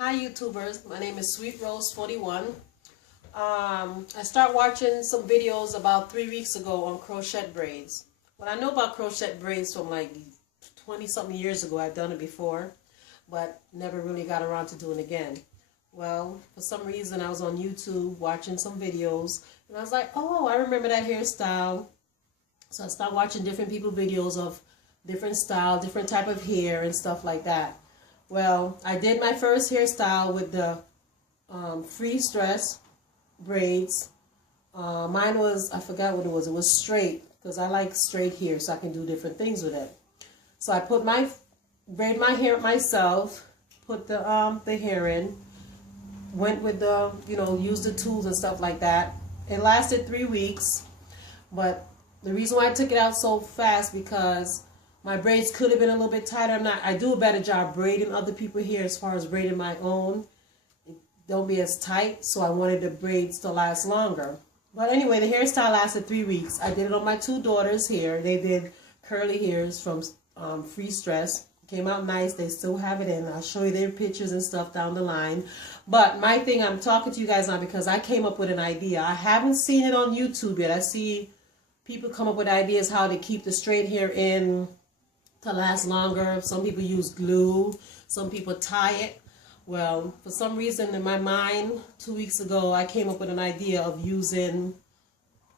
Hi YouTubers, my name is Sweet Rose 41. I started watching some videos about 3 weeks ago on crochet braids. Well, I know about crochet braids from like 20 something years ago. I've done it before, but never really got around to doing it again. Well, for some reason I was on YouTube watching some videos and I was like, oh, I remember that hairstyle. So I started watching different people videos of different style, different type of hair and stuff like that. Well, I did my first hairstyle with the free stress braids. Mine was, I forgot what it was straight, because I like straight hair so I can do different things with it. So I braid my hair myself, put the hair in, went with the, used the tools and stuff like that. It lasted 3 weeks, but the reason why I took it out so fast because my braids could have been a little bit tighter. I do a better job braiding other people's hair as far as braiding my own. It don't be as tight, so I wanted the braids to last longer. But anyway, the hairstyle lasted 3 weeks. I did it on my 2 daughters' hair. They did curly hairs from Free Stress. Came out nice. They still have it in. I'll show you their pictures and stuff down the line. But my thing, I'm talking to you guys now because I came up with an idea. I haven't seen it on YouTube yet. I see people come up with ideas how to keep the straight hair in to last longer. Some people use glue. Some people tie it. Well, for some reason in my mind, 2 weeks ago, I came up with an idea of using,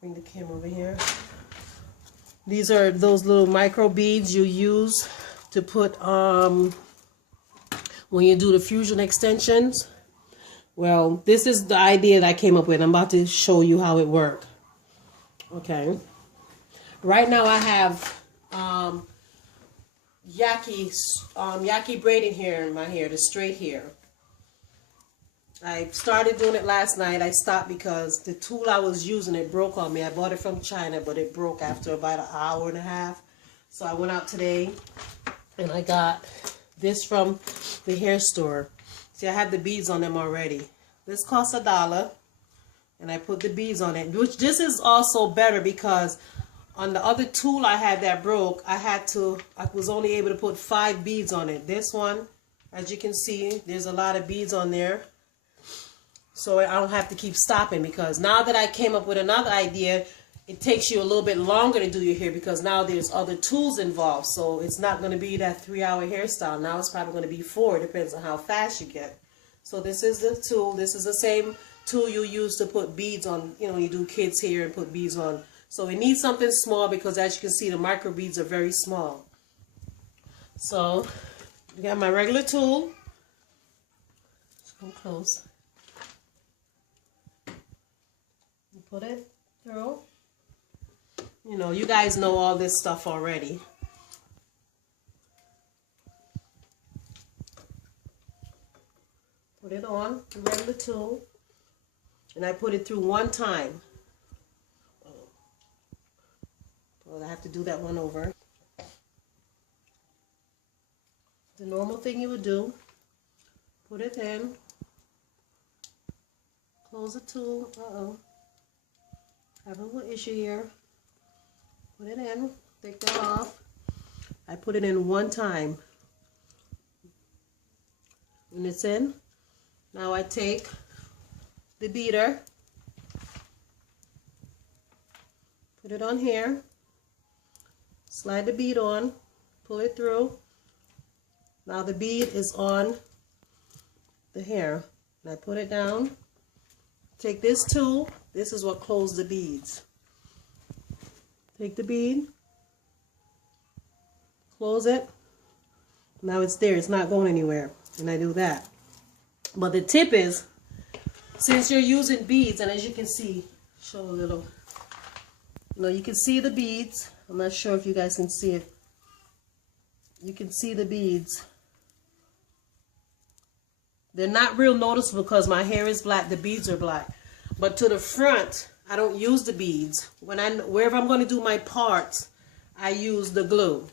bring the camera over here. These are those little micro beads you use to put when you do the fusion extensions. Well, this is the idea that I came up with. I'm about to show you how it works. Okay. Right now I have yaki braiding hair in my hair, the straight hair. I started doing it last night. I stopped because the tool I was using, it broke on me. I bought it from China, but it broke after about an hour and a half. So I went out today and I got this from the hair store. See, I have the beads on them already. This costs $1 and I put the beads on it, which this is also better because on the other tool I had that broke, I was only able to put 5 beads on it. This one, as you can see, there's a lot of beads on there. So I don't have to keep stopping because now that I came up with another idea, it takes you a little bit longer to do your hair because now there's other tools involved. So it's not going to be that 3-hour hairstyle. Now it's probably going to be 4. It depends on how fast you get. So this is the tool. This is the same tool you use to put beads on. You do kids' hair and put beads on. So it needs something small because as you can see, the micro beads are very small. So I got my regular tool. Let's come close. Put it through. You guys know all this stuff already. Put it on the regular tool. And I put it through one time. Well, I have to do that one over. The normal thing you would do. Put it in. Close the tool. Having a little issue here. Put it in. Take that off. I put it in one time. When it's in, now I take the beater. Put it on here. Slide the bead on. Pull it through. Now the bead is on the hair. And I put it down. Take this tool. This is what closes the beads. Take the bead, close it. Now it's there. It's not going anywhere. And I do that. But the tip is, since you're using beads, and as you can see, show a little. You can see the beads. I'm not sure if you guys can see it. You can see the beads. They're not real noticeable because my hair is black. The beads are black. But to the front, I don't use the beads. Wherever I'm going to do my parts, I use the glue.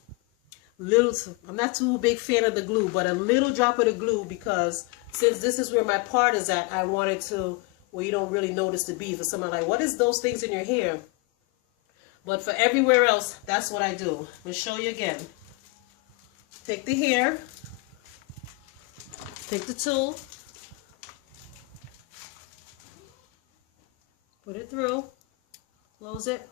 I'm not too big fan of the glue, but a little drop of the glue because since this is where my part is at, I wanted to, where you don't really notice the beads. For someone like, what is those things in your hair? But for everywhere else, that's what I do. I'm going to show you again. Take the hair, take the tool, Put it through. Close it.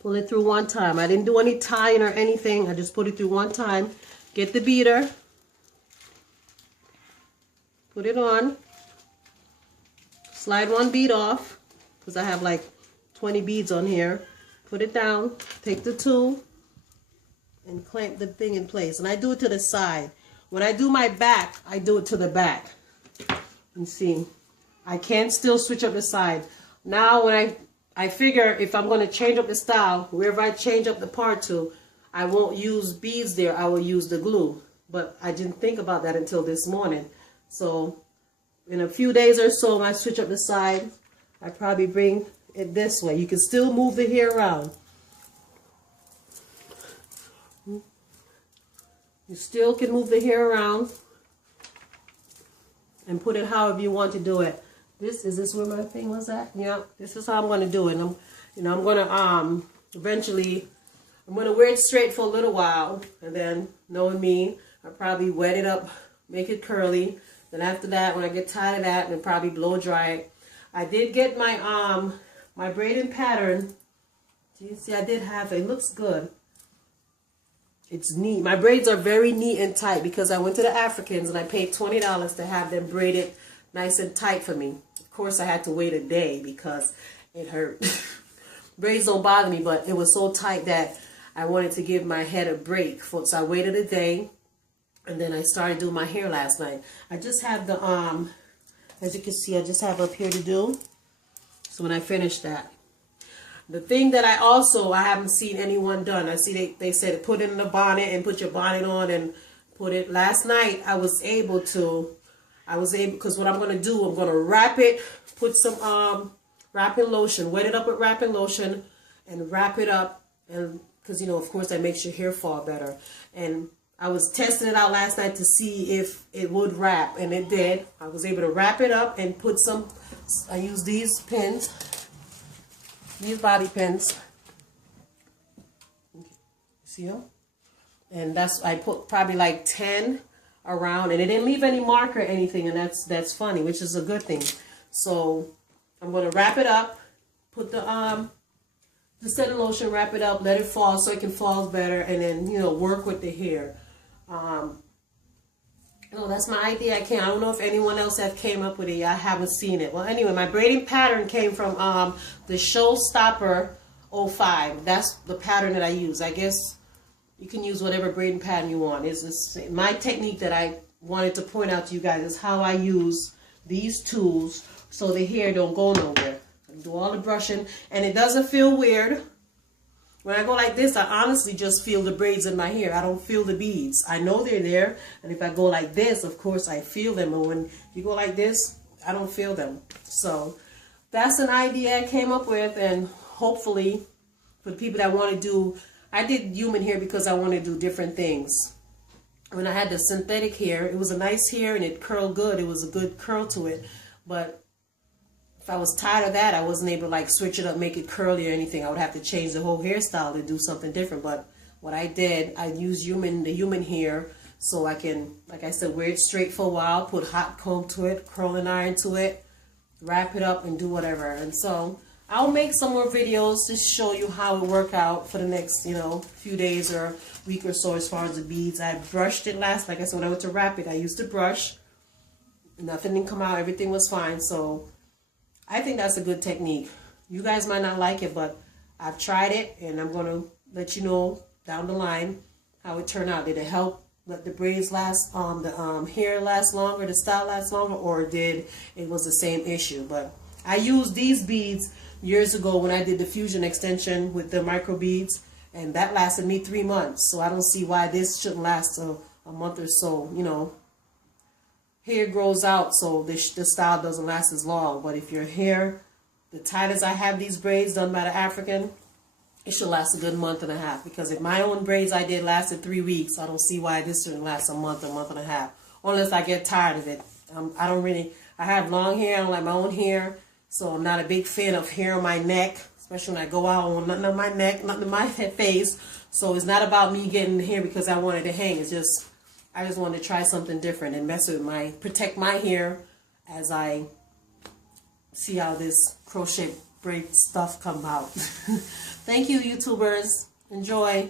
Pull it through one time. I didn't do any tying or anything. I just put it through one time. Get the beater. Put it on. Slide one bead off because I have like 20 beads on here. Put it down. Take the tool and clamp the thing in place. And I do it to the side. When I do my back, I do it to the back. And see, I can still switch up the side. Now when I figure if I'm going to change up the style, wherever I change up the part to, I won't use beads there. I will use the glue. But I didn't think about that until this morning. So in a few days or so, when I switch up the side, I probably bring it this way. You can still move the hair around. You still can move the hair around and put it however you want to do it. Is this where my thing was at? Yeah, this is how I'm going to do it. And I'm going to eventually, I'm going to wear it straight for a little while, and then knowing me, I'll probably wet it up, make it curly. Then after that, when I get tired of that, then probably blow dry it. I did get my my braiding pattern. Do you see? I did have it. It looks good. It's neat. My braids are very neat and tight because I went to the Africans and I paid $20 to have them braided nice and tight for me. Of course, I had to wait a day because it hurt. Braids don't bother me, but it was so tight that I wanted to give my head a break. So I waited a day, and then I started doing my hair last night. I just have the, as you can see, I just have up here to do. So when I finish that. The thing that I haven't seen anyone done. I see they said put it in the bonnet and put your bonnet on and put it. Last night I was able, because what I'm going to do, I'm going to wrap it, put some wrapping lotion, wet it up with wrapping lotion and wrap it up. And because, you know, of course that makes your hair fall better. And I was testing it out last night to see if it would wrap, and it did. I was able to wrap it up and put some, I use these pins. These bobby pins, see them? And I put probably like 10 around, and it didn't leave any mark or anything, and that's funny, which is a good thing. So I'm gonna wrap it up, put the setting lotion, wrap it up, let it fall so it can fall better, and then, you know, work with the hair. No, that's my idea. I don't know if anyone else have came up with it. I haven't seen it. Well, anyway, my braiding pattern came from the Showstopper 05. That's the pattern that I use. I guess you can use whatever braiding pattern you want. It's my technique that I wanted to point out to you guys is how I use these tools so the hair don't go nowhere. I do all the brushing, and it doesn't feel weird. When I go like this, I honestly just feel the braids in my hair. I don't feel the beads. I know they're there. And if I go like this, of course, I feel them. But when you go like this, I don't feel them. So that's an idea I came up with. And hopefully, for the people that want to do, I did human hair because I want to do different things. When I had the synthetic hair, it was a nice hair and it curled good. It was a good curl to it. But if I was tired of that, I wasn't able to like switch it up, make it curly or anything. I would have to change the whole hairstyle to do something different. But what I did, I used the human hair so I can, like I said, wear it straight for a while, put hot comb to it, curling iron to it, wrap it up and do whatever. And so I'll make some more videos to show you how it worked out for the next, you know, few days or week or so as far as the beads. I brushed it last, like I said, when I went to wrap it, I used the brush. Nothing didn't come out. Everything was fine. So I think that's a good technique. You guys might not like it, but I've tried it, and I'm going to let you know down the line how it turned out. Did it help let the braids last, the hair last longer, the style last longer, or it was the same issue? But I used these beads years ago when I did the fusion extension with the micro beads, and that lasted me 3 months. So I don't see why this shouldn't last a month or so, you know. Hair grows out, so the style doesn't last as long. But if your hair, the tight as I have these braids done by the African, it should last a good month and a half. Because if my own braids I did lasted 3 weeks, I don't see why this shouldn't last a month and a half. Unless I get tired of it. I have long hair, I don't like my own hair. So I'm not a big fan of hair on my neck. Especially when I go out, I want nothing on my neck, nothing on my face. So it's not about me getting hair because I wanted to hang. It's just, I just wanted to try something different and protect my hair as I see how this crochet braid stuff come out. Thank you, YouTubers. Enjoy.